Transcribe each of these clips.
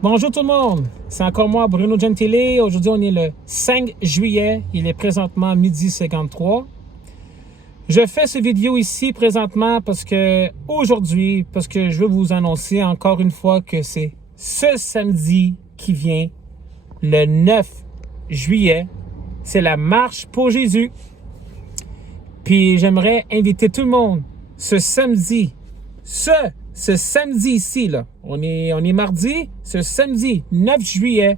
Bonjour tout le monde, c'est encore moi Bruno Gentili. Aujourd'hui on est le 5 juillet, il est présentement 12h53. Je fais cette vidéo ici présentement parce que je veux vous annoncer encore une fois que c'est ce samedi qui vient, le 9 juillet, c'est la marche pour Jésus. Puis j'aimerais inviter tout le monde ce samedi, ce samedi ici, là, on est mardi, ce samedi 9 juillet,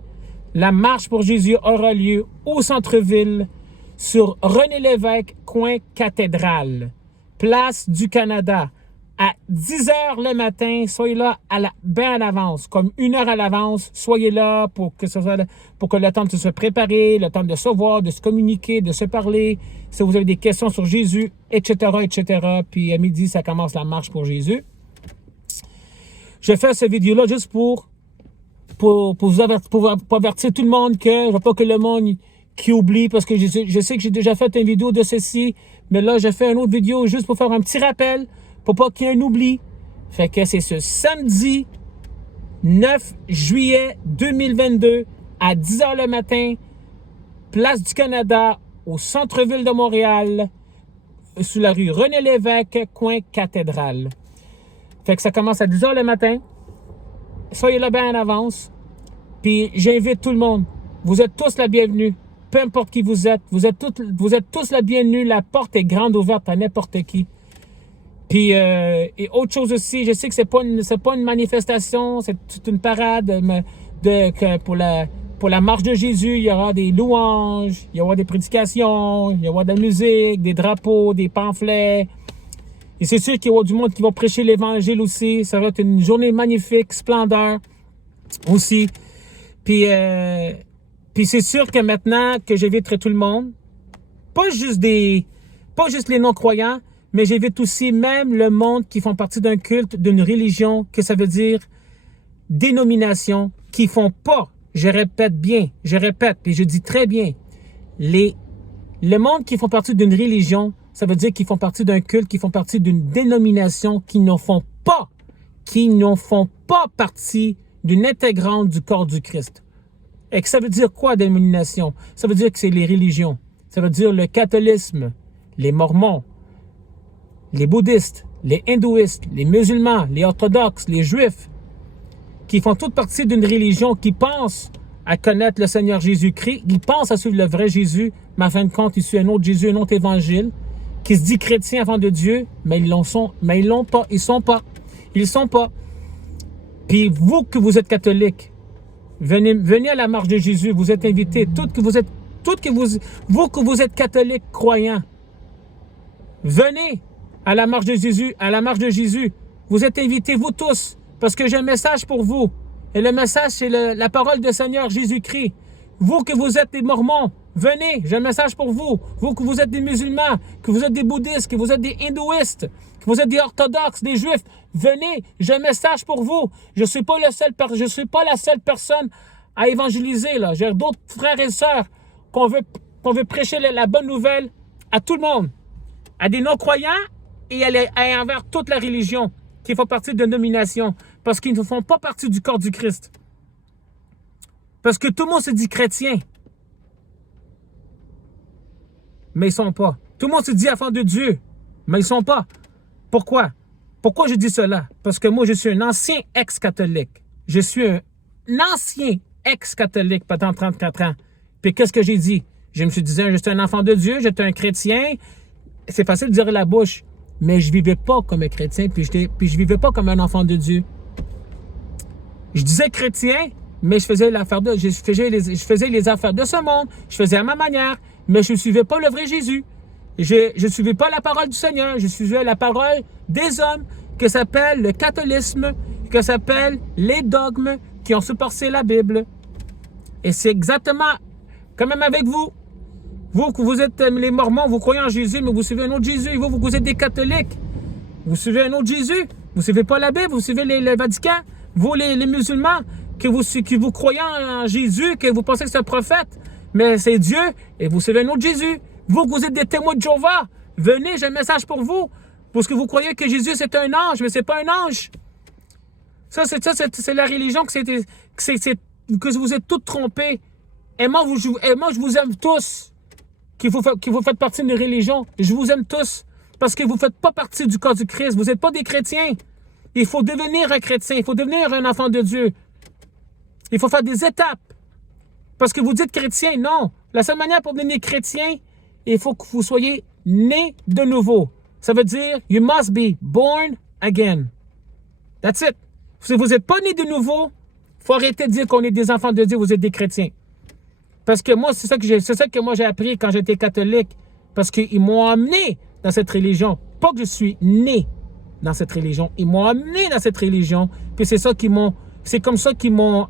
la marche pour Jésus aura lieu au centre-ville, sur René Lévesque, coin Cathédrale, place du Canada, à 10h le matin. Soyez là bien à l'avance, comme 1 heure à l'avance. Soyez là pour que le temps de se préparer, le temps de se voir, de se communiquer, de se parler. Si vous avez des questions sur Jésus, etc., etc. Puis à midi, ça commence la marche pour Jésus. Je fais cette vidéo-là juste pour avertir tout le monde que je ne veux pas que le monde qui oublie, parce que je sais que j'ai déjà fait une vidéo de ceci, mais là, je fais une autre vidéo juste pour faire un petit rappel, pour pas qu'il y ait un oubli. Fait que c'est ce samedi 9 juillet 2022 à 10h le matin, place du Canada, au centre-ville de Montréal, sur la rue René Lévesque, coin Cathédrale. Fait que ça commence à 10h le matin. Soyez là bien en avance. Puis j'invite tout le monde. Vous êtes tous la bienvenue. Peu importe qui vous êtes. Vous êtes tous la bienvenue. La porte est grande ouverte à n'importe qui. Puis, et autre chose aussi, je sais que c'est pas une manifestation, c'est une parade pour la marche de Jésus. Il y aura des louanges, il y aura des prédications, il y aura de la musique, des drapeaux, des pamphlets. Et c'est sûr qu'il y aura du monde qui va prêcher l'Évangile aussi. Ça va être une journée magnifique, splendeur aussi. Puis c'est sûr que maintenant que j'inviterai tout le monde, pas juste les non-croyants, mais j'invite aussi même le monde qui font partie d'un culte, d'une religion, que ça veut dire dénomination, qui font pas, je répète, et je dis très bien, le monde qui font partie d'une religion, ça veut dire qu'ils font partie d'un culte, qui font partie d'une dénomination, qui n'en font pas partie d'une intégrante du corps du Christ. Et que ça veut dire quoi, dénomination? Ça veut dire que c'est les religions. Ça veut dire le catholisme, les mormons, les bouddhistes, les hindouistes, les musulmans, les orthodoxes, les juifs, qui font toute partie d'une religion qui pense à connaître le Seigneur Jésus-Christ, ils pensent à suivre le vrai Jésus, mais en fin de compte, ils suivent un autre Jésus, un autre évangile, qui se dit chrétien avant de Dieu, mais ils sont pas. Puis vous que vous êtes catholique, venez à la marche de Jésus, vous êtes invités, vous que vous êtes catholique croyant, venez à la marche de Jésus, vous êtes invités vous tous, parce que j'ai un message pour vous, et le message c'est la parole du Seigneur Jésus-Christ. Vous que vous êtes des mormons, venez, j'ai un message pour vous. Vous que vous êtes des musulmans, que vous êtes des bouddhistes, que vous êtes des hindouistes, que vous êtes des orthodoxes, des juifs, venez, j'ai un message pour vous. Je suis pas la seule personne à évangéliser, là. J'ai d'autres frères et sœurs qu'on veut prêcher la bonne nouvelle à tout le monde, à des non-croyants et envers toute la religion qui font partie de dénomination, parce qu'ils ne font pas partie du corps du Christ. Parce que tout le monde se dit chrétien, mais ils sont pas. Tout le monde se dit enfant de Dieu, mais ils sont pas. Pourquoi? Pourquoi je dis cela? Parce que moi, je suis un ancien ex-catholique. Je suis un ancien ex-catholique pendant 34 ans. Puis qu'est-ce que j'ai dit? Je me suis dit, j'étais un enfant de Dieu, j'étais un chrétien. C'est facile de dire à la bouche, mais je vivais pas comme un chrétien, puis je vivais pas comme un enfant de Dieu. Je disais chrétien, mais je faisais les affaires de ce monde, je faisais à ma manière, mais je ne suivais pas le vrai Jésus. Je ne suivais pas la parole du Seigneur, je suivais la parole des hommes, que s'appelle le catholisme, que s'appelle les dogmes qui ont supporté la Bible. Et c'est exactement quand même avec vous. Vous que vous êtes les mormons, vous croyez en Jésus, mais vous suivez un autre Jésus. Et vous êtes des catholiques, vous suivez un autre Jésus. Vous ne suivez pas la Bible, vous suivez le Vatican. Vous, les musulmans, que vous croyez en Jésus, que vous pensez que c'est un prophète, mais c'est Dieu, et vous suivez un autre Jésus. Vous êtes des témoins de Jéhovah, venez, j'ai un message pour vous, parce que vous croyez que Jésus c'est un ange, mais c'est pas un ange. C'est la religion que vous êtes toutes trompées. Et moi, je vous aime tous, que vous faites partie d'une religion. Je vous aime tous, parce que vous ne faites pas partie du corps du Christ. Vous n'êtes pas des chrétiens. Il faut devenir un chrétien. Il faut devenir un enfant de Dieu. Il faut faire des étapes. Parce que vous dites chrétien, non. La seule manière pour devenir chrétien, il faut que vous soyez né de nouveau. Ça veut dire, you must be born again. That's it. Si vous n'êtes pas né de nouveau, il faut arrêter de dire qu'on est des enfants de Dieu, vous êtes des chrétiens. Parce que moi, c'est ça que moi j'ai appris quand j'étais catholique. Parce qu'ils m'ont amené dans cette religion. Pas que je suis né dans cette religion. Ils m'ont amené dans cette religion. Puis c'est comme ça qu'ils m'ont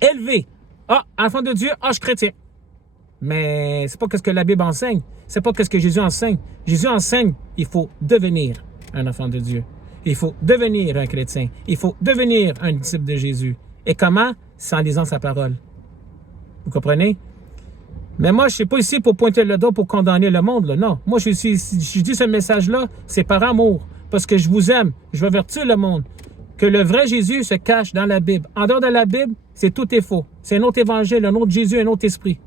élevé. Ah, enfant de Dieu, ah, je suis chrétien. Mais c'est pas ce que la Bible enseigne. C'est pas ce que Jésus enseigne. Jésus enseigne, il faut devenir un enfant de Dieu. Il faut devenir un chrétien. Il faut devenir un disciple de Jésus. Et comment? C'est en lisant sa parole. Vous comprenez? Mais moi, je ne suis pas ici pour pointer le doigt pour condamner le monde. Là. Non. Moi, je dis ce message-là, c'est par amour. Parce que je vous aime. Je veux avertir le monde que le vrai Jésus se cache dans la Bible. En dehors de la Bible, tout est faux. C'est un autre évangile, un autre Jésus, un autre esprit.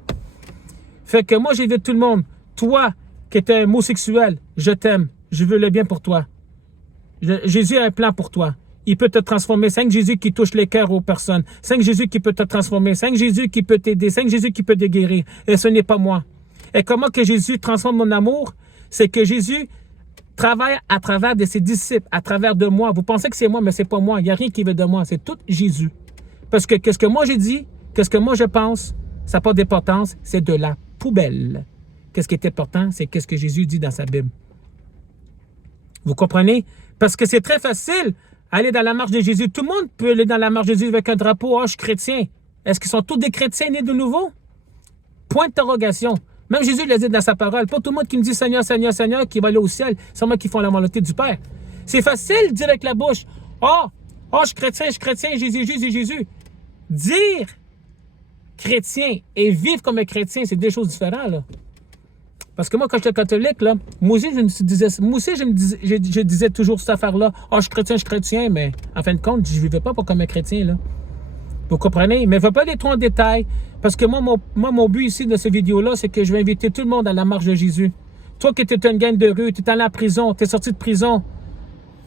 Fait que moi, j'invite tout le monde. Toi, qui es un homosexuel, je t'aime. Je veux le bien pour toi. Jésus a un plan pour toi. Il peut te transformer. C'est un Jésus qui touche les cœurs aux personnes. C'est un Jésus qui peut te transformer. C'est un Jésus qui peut t'aider. C'est un Jésus qui peut te guérir. Et ce n'est pas moi. Et comment que Jésus transforme mon amour? C'est que Jésus travaille à travers de ses disciples, à travers de moi. Vous pensez que c'est moi, mais c'est pas moi. Il n'y a rien qui veut de moi. C'est tout Jésus. Parce que qu'est-ce que moi j'ai dit, qu'est-ce que moi je pense, ça n'a pas d'importance. C'est de la poubelle. Qu'est-ce qui est important? C'est qu'est-ce que Jésus dit dans sa Bible. Vous comprenez? Parce que c'est très facile aller dans la marche de Jésus. Tout le monde peut aller dans la marche de Jésus avec un drapeau. Ah, je suis chrétien. Est-ce qu'ils sont tous des chrétiens nés de nouveau? Point d'interrogation. Même Jésus l'a dit dans sa parole. Pas tout le monde qui me dit Seigneur, Seigneur, Seigneur, qui va aller au ciel. C'est moi qui font la volonté du Père. C'est facile de dire avec la bouche. Je suis chrétien, Jésus, Jésus, Jésus. Dire chrétien et vivre comme un chrétien, c'est deux choses différentes, là. Parce que moi, quand j'étais catholique, là, moi aussi, je disais toujours cette affaire-là. Je suis chrétien, mais en fin de compte, je ne vivais pas comme un chrétien, là. Vous comprenez? Mais je ne vais pas aller trop en détail. Parce que moi, mon but ici de cette vidéo-là, c'est que je vais inviter tout le monde à la marche de Jésus. Toi qui étais une gang de rue, tu es allé en prison, tu es sorti de prison.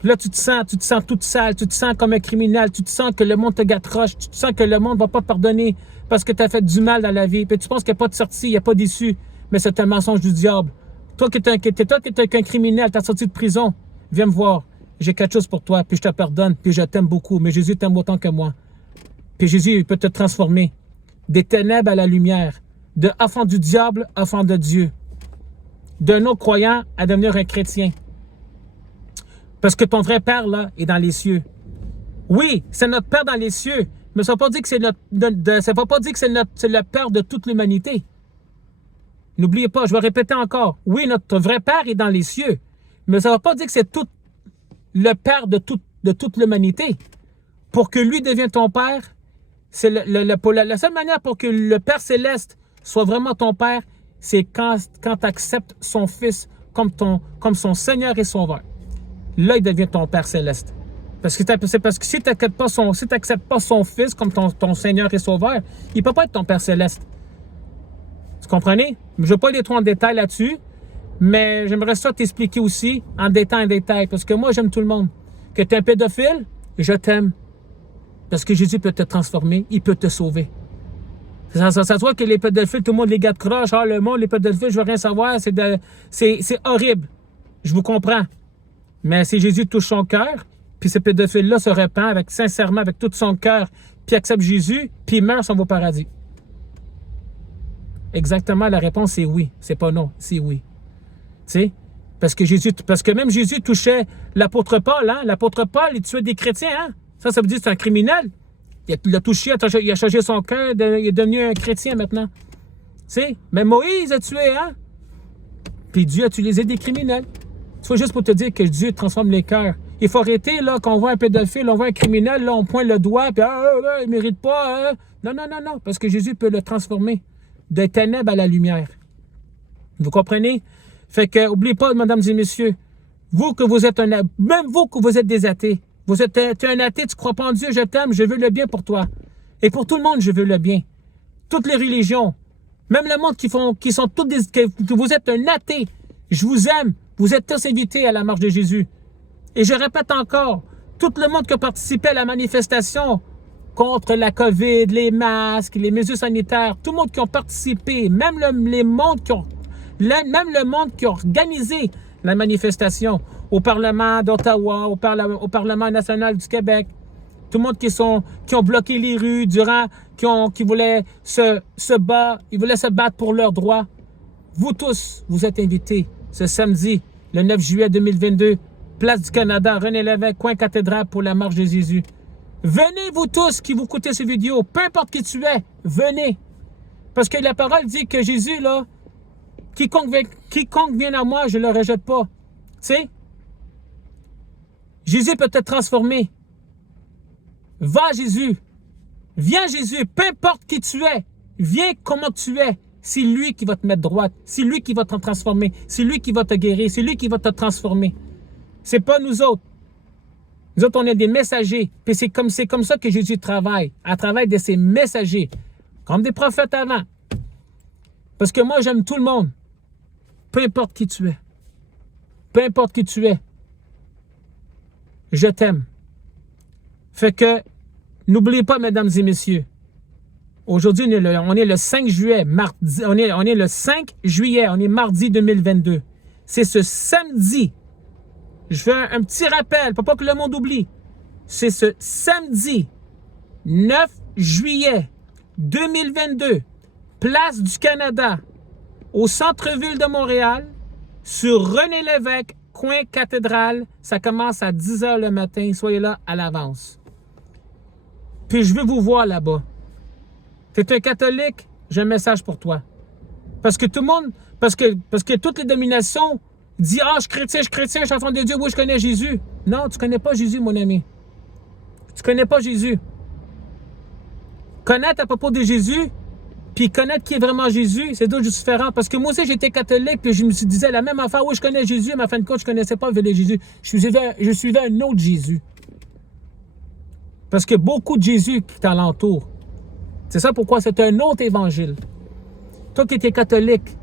Là, tu te sens toute sale, tu te sens comme un criminel, tu te sens que le monde te gâteroche, tu te sens que le monde ne va pas te pardonner parce que tu as fait du mal dans la vie. Puis tu penses qu'il n'y a pas de sortie, il n'y a pas d'issue. Mais c'est un mensonge du diable. Toi qui es un criminel, tu as sorti de prison, viens me voir. J'ai quelque chose pour toi, puis je te pardonne, puis je t'aime beaucoup. Mais Jésus t'aime autant que moi. Puis Jésus, il peut te transformer des ténèbres à la lumière, de enfant du diable, enfant de Dieu, d'un non-croyant à devenir un chrétien. Parce que ton vrai Père, là, est dans les cieux. Oui, c'est notre Père dans les cieux, mais ça ne veut pas dire que c'est le Père de toute l'humanité. N'oubliez pas, je vais répéter encore. Oui, notre vrai Père est dans les cieux, mais ça ne veut pas dire que c'est tout le Père de toute l'humanité. Pour que lui devienne ton Père, c'est la seule manière pour que le Père céleste soit vraiment ton Père, c'est quand tu acceptes son Fils comme son Seigneur et Sauveur. Là, il devient ton Père céleste. C'est parce que si tu n'acceptes pas son Fils comme ton Seigneur et Sauveur, il ne peut pas être ton Père céleste. Vous comprenez? Je ne vais pas aller trop en détail là-dessus, mais j'aimerais ça t'expliquer aussi en détail, parce que moi, j'aime tout le monde. Que tu es un pédophile, je t'aime. Parce que Jésus peut te transformer, il peut te sauver. Ça se voit que les pédophiles, tout le monde les gâte croche. Le monde, les pédophiles, je veux rien savoir. C'est horrible. Je vous comprends. Mais si Jésus touche son cœur, puis ce pédophile-là se repent sincèrement, avec tout son cœur, puis accepte Jésus, puis il meurt, s'en va au paradis. Exactement, la réponse c'est oui. C'est pas non, c'est oui. Tu sais? Parce que même Jésus touchait l'apôtre Paul, hein? L'apôtre Paul, il tuait des chrétiens, hein? Ça veut dire que c'est un criminel. Il l'a touché, il a changé son cœur, il est devenu un chrétien maintenant. Tu sais? Mais Moïse a tué, hein? Puis Dieu a utilisé des criminels. C'est juste pour te dire que Dieu transforme les cœurs. Il faut arrêter, là, quand on voit un pédophile, on voit un criminel, là, on pointe le doigt, puis il ne mérite pas. Non, parce que Jésus peut le transformer des ténèbres à la lumière. Vous comprenez? Fait que, n'oubliez pas, mesdames et messieurs, même vous que vous êtes des athées, Tu es un athée, tu ne crois pas en Dieu, je t'aime, je veux le bien pour toi. Et pour tout le monde, je veux le bien. Toutes les religions, même le monde qui sont toutes que vous êtes un athée, je vous aime, vous êtes tous invités à la marche de Jésus. Et je répète encore, tout le monde qui a participé à la manifestation contre la COVID, les masques, les mesures sanitaires, tout le monde qui a participé, même le monde qui a organisé la manifestation au Parlement d'Ottawa, au Parlement national du Québec, tout le monde qui ont bloqué les rues qui voulaient se battre pour leurs droits. Vous tous, vous êtes invités ce samedi, le 9 juillet 2022, Place du Canada, René Lévesque, coin cathédrale pour la marche de Jésus. Venez vous tous qui vous écoutez cette vidéo, peu importe qui tu es, venez. Parce que la parole dit que Jésus, là, quiconque vient à moi, je ne le rejette pas. Tu sais? Jésus peut te transformer. Va Jésus. Viens Jésus, peu importe qui tu es. Viens comment tu es. C'est lui qui va te mettre droite. C'est lui qui va te transformer. C'est lui qui va te guérir. C'est lui qui va te transformer. C'est pas nous autres. Nous autres, on est des messagers. Puis c'est comme ça que Jésus travaille. À travers de ses messagers. Comme des prophètes avant. Parce que moi, j'aime tout le monde. Peu importe qui tu es. Peu importe qui tu es. Je t'aime. Fait que, n'oubliez pas, mesdames et messieurs, aujourd'hui, on est le 5 juillet, on est le 5 juillet, on est mardi 2022. C'est ce samedi, je fais un petit rappel, pour pas que le monde oublie. C'est ce samedi, 9 juillet 2022, Place du Canada, au centre-ville de Montréal, sur René Lévesque, coin cathédrale. Ça commence à 10 h le matin. Soyez là à l'avance. Puis je veux vous voir là-bas. Tu es un catholique, j'ai un message pour toi. Parce que tout le monde, parce que toutes les dominations disent « Ah, je suis chrétien, je suis enfant de Dieu, oui, je connais Jésus. » Non, tu ne connais pas Jésus, mon ami. Tu ne connais pas Jésus. Connaître à propos de Jésus, puis connaître qui est vraiment Jésus, c'est deux choses différentes. Parce que moi aussi, j'étais catholique, puis je me disais la même affaire. Oui, je connais Jésus, mais en fin de compte, je ne connaissais pas le vrai Jésus. Je suivais un autre Jésus. Parce que beaucoup de Jésus qui t'alentourent. C'est ça pourquoi c'est un autre évangile. Toi qui étais catholique,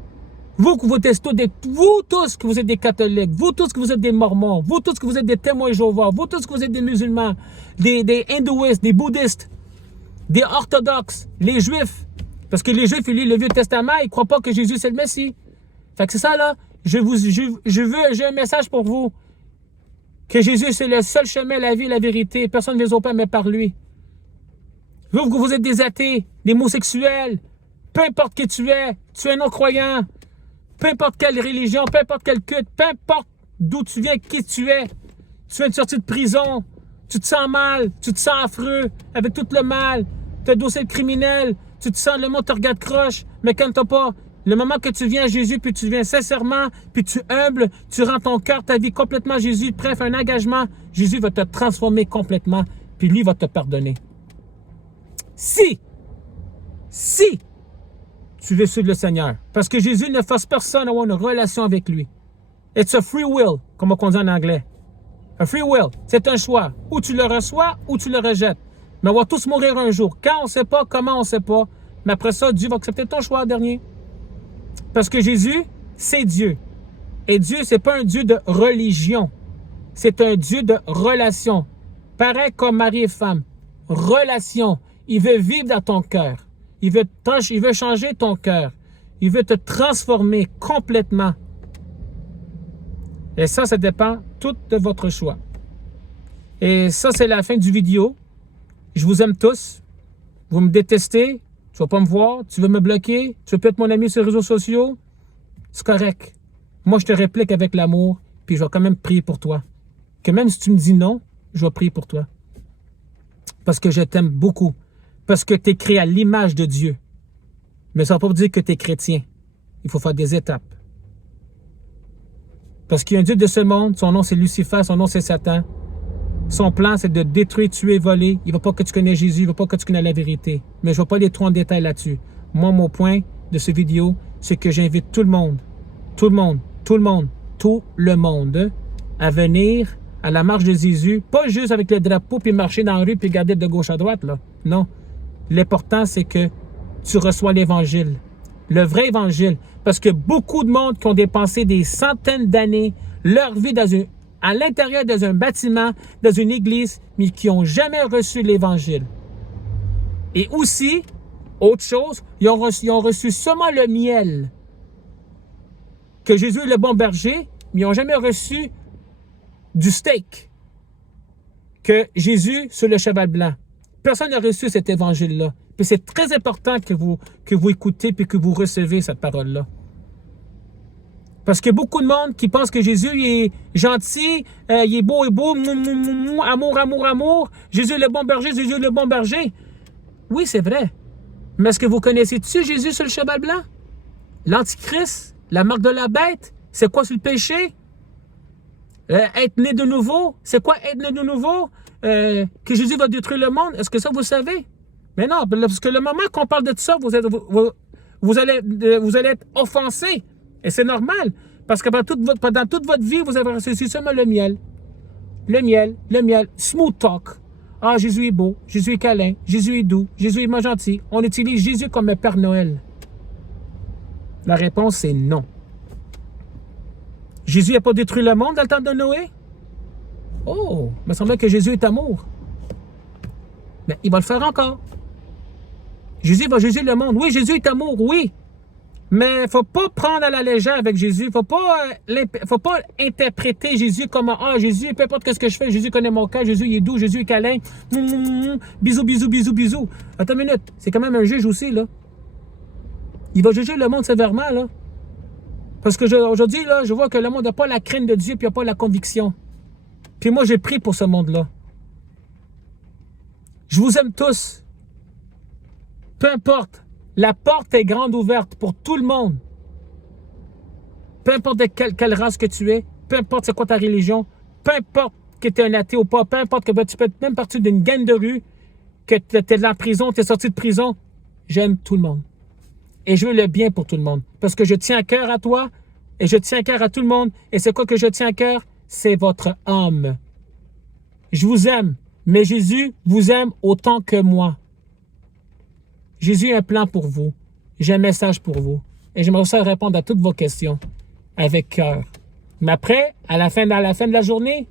vous tous que vous êtes des catholiques, vous tous que vous êtes des mormons, vous tous que vous êtes des témoins Jéhovah, vous tous que vous êtes des musulmans, des hindouistes, des bouddhistes, des orthodoxes, les juifs. Parce que les juifs, ils lisent le Vieux Testament, ils ne croient pas que Jésus c'est le Messie. Fait que c'est ça là, j'ai un message pour vous. Que Jésus, c'est le seul chemin, la vie et la vérité. Personne ne vient au Père, mais par lui. Vous êtes des athées, des homosexuels, peu importe qui tu es un non-croyant, peu importe quelle religion, peu importe quel culte, peu importe d'où tu viens, qui tu viens de sortir de prison, tu te sens mal, tu te sens affreux, avec tout le mal, tu as un dossier criminel, tu te sens, le monde te regarde croche, mais quand t'as pas, le moment que tu viens à Jésus, puis tu viens sincèrement, puis tu humbles, tu rends ton cœur, ta vie complètement à Jésus, bref, un engagement, Jésus va te transformer complètement, puis lui va te pardonner. Si tu veux suivre le Seigneur, parce que Jésus ne force personne à avoir une relation avec lui. It's a free will, comme on dit en anglais. A free will, c'est un choix. Ou tu le reçois, ou tu le rejettes. Mais on va tous mourir un jour. Quand on ne sait pas, comment on ne sait pas. Mais après ça, Dieu va accepter ton choix dernier. Parce que Jésus, c'est Dieu. Et Dieu, ce n'est pas un Dieu de religion. C'est un Dieu de relation. Pareil comme mari et femme. Relation. Il veut vivre dans ton cœur. Il veut changer ton cœur. Il veut te transformer complètement. Et ça dépend tout de votre choix. Et ça, c'est la fin du vidéo. Je vous aime tous. Vous me détestez. Tu ne vas pas me voir. Tu veux me bloquer. Tu veux pas être mon ami sur les réseaux sociaux. C'est correct. Moi, je te réplique avec l'amour. Puis je vais quand même prier pour toi. Que même si tu me dis non, je vais prier pour toi. Parce que je t'aime beaucoup. Parce que tu es créé à l'image de Dieu. Mais ça ne veut pas dire que tu es chrétien. Il faut faire des étapes. Parce qu'il y a un Dieu de ce monde. Son nom, c'est Lucifer. Son nom, c'est Satan. Son plan, c'est de détruire, tuer, voler. Il ne veut pas que tu connais Jésus. Il ne veut pas que tu connais la vérité. Mais je ne vais pas aller trop en détail là-dessus. Moi, mon point de cette vidéo, c'est que j'invite tout le monde à venir à la marche de Jésus, pas juste avec le drapeau, puis marcher dans la rue, puis regarder de gauche à droite, là. Non. L'important, c'est que tu reçois l'Évangile. Le vrai Évangile. Parce que beaucoup de monde qui ont dépensé des centaines d'années, leur vie à l'intérieur d'un bâtiment, dans une église, mais qui n'ont jamais reçu l'Évangile. Et aussi, autre chose, ils ont reçu seulement le miel. Que Jésus est le bon berger, mais ils n'ont jamais reçu du steak. Que Jésus sur le cheval blanc. Personne n'a reçu cet évangile-là. Puis c'est très important que vous écoutez puis que vous recevez cette parole-là. Parce qu'il y a beaucoup de monde qui pense que Jésus il est gentil, il est beau, amour, amour, amour. Jésus est le bon berger, Jésus est le bon berger. Oui, c'est vrai. Mais est-ce que vous connaissez-tu Jésus sur le cheval blanc? L'Antichrist, la marque de la bête, c'est quoi sur le péché? Être né de nouveau, c'est quoi être né de nouveau? Que Jésus va détruire le monde, est-ce que ça vous savez? Mais non, parce que le moment qu'on parle de ça, vous allez être offensé. Et c'est normal, parce que pendant toute votre vie, vous avez reçu seulement le miel. Le miel, smooth talk. Ah, Jésus est beau, Jésus est câlin, Jésus est doux, Jésus est gentil. On utilise Jésus comme un Père Noël. La réponse est non. Jésus n'a pas détruit le monde dans le temps de Noé? Oh, il me semblait que Jésus est amour. Mais il va le faire encore. Jésus va juger le monde. Oui, Jésus est amour, oui. Mais il ne faut pas prendre à la légère avec Jésus. Il ne faut pas interpréter Jésus comme Jésus, peu importe ce que je fais, Jésus connaît mon cœur, Jésus il est doux, Jésus est câlin. Bisous, bisous, bisous, bisous. Attends une minute, c'est quand même un juge aussi, là. Il va juger le monde sévèrement, là. Parce que aujourd'hui, là, je vois que le monde n'a pas la crainte de Dieu, puis il n'a pas la conviction. Puis moi, j'ai pris pour ce monde-là. Je vous aime tous. Peu importe. La porte est grande ouverte pour tout le monde. Peu importe de quelle race que tu es, peu importe c'est quoi ta religion, peu importe que tu es un athée ou pas, peu importe que tu peux être même partie d'une gang de rue, que tu es de la prison, tu es sorti de prison, j'aime tout le monde. Et je veux le bien pour tout le monde. Parce que je tiens à cœur à toi et je tiens à cœur à tout le monde. Et c'est quoi que je tiens à cœur? C'est votre âme. Je vous aime, mais Jésus vous aime autant que moi. Jésus a un plan pour vous. J'ai un message pour vous. Et j'aimerais ça répondre à toutes vos questions avec cœur. Mais après, à la fin de la journée,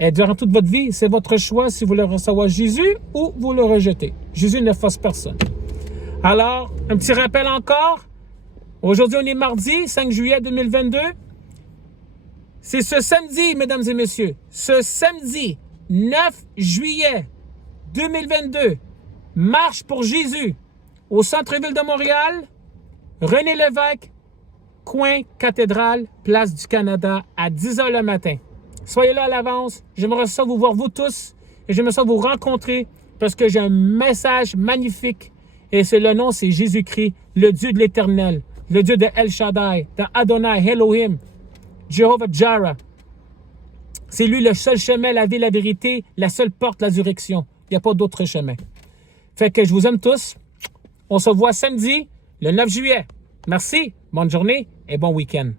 et durant toute votre vie, c'est votre choix si vous voulez recevoir Jésus ou vous le rejetez. Jésus ne force personne. Alors, un petit rappel encore. Aujourd'hui, on est mardi, 5 juillet 2022. C'est ce samedi, mesdames et messieurs, ce samedi, 9 juillet 2022, marche pour Jésus au centre-ville de Montréal, René Lévesque, coin Cathédrale, place du Canada, à 10h le matin. Soyez là à l'avance. J'aimerais ça vous voir, vous tous, et j'aimerais ça vous rencontrer parce que j'ai un message magnifique. Et le nom, c'est Jésus-Christ, le Dieu de l'Éternel, le Dieu de El Shaddai, de Adonai, Elohim, Jehovah Jireh. C'est lui le seul chemin, la vie, la vérité, la seule porte, la direction. Il n'y a pas d'autre chemin. Fait que je vous aime tous. On se voit samedi, le 9 juillet. Merci, bonne journée et bon week-end.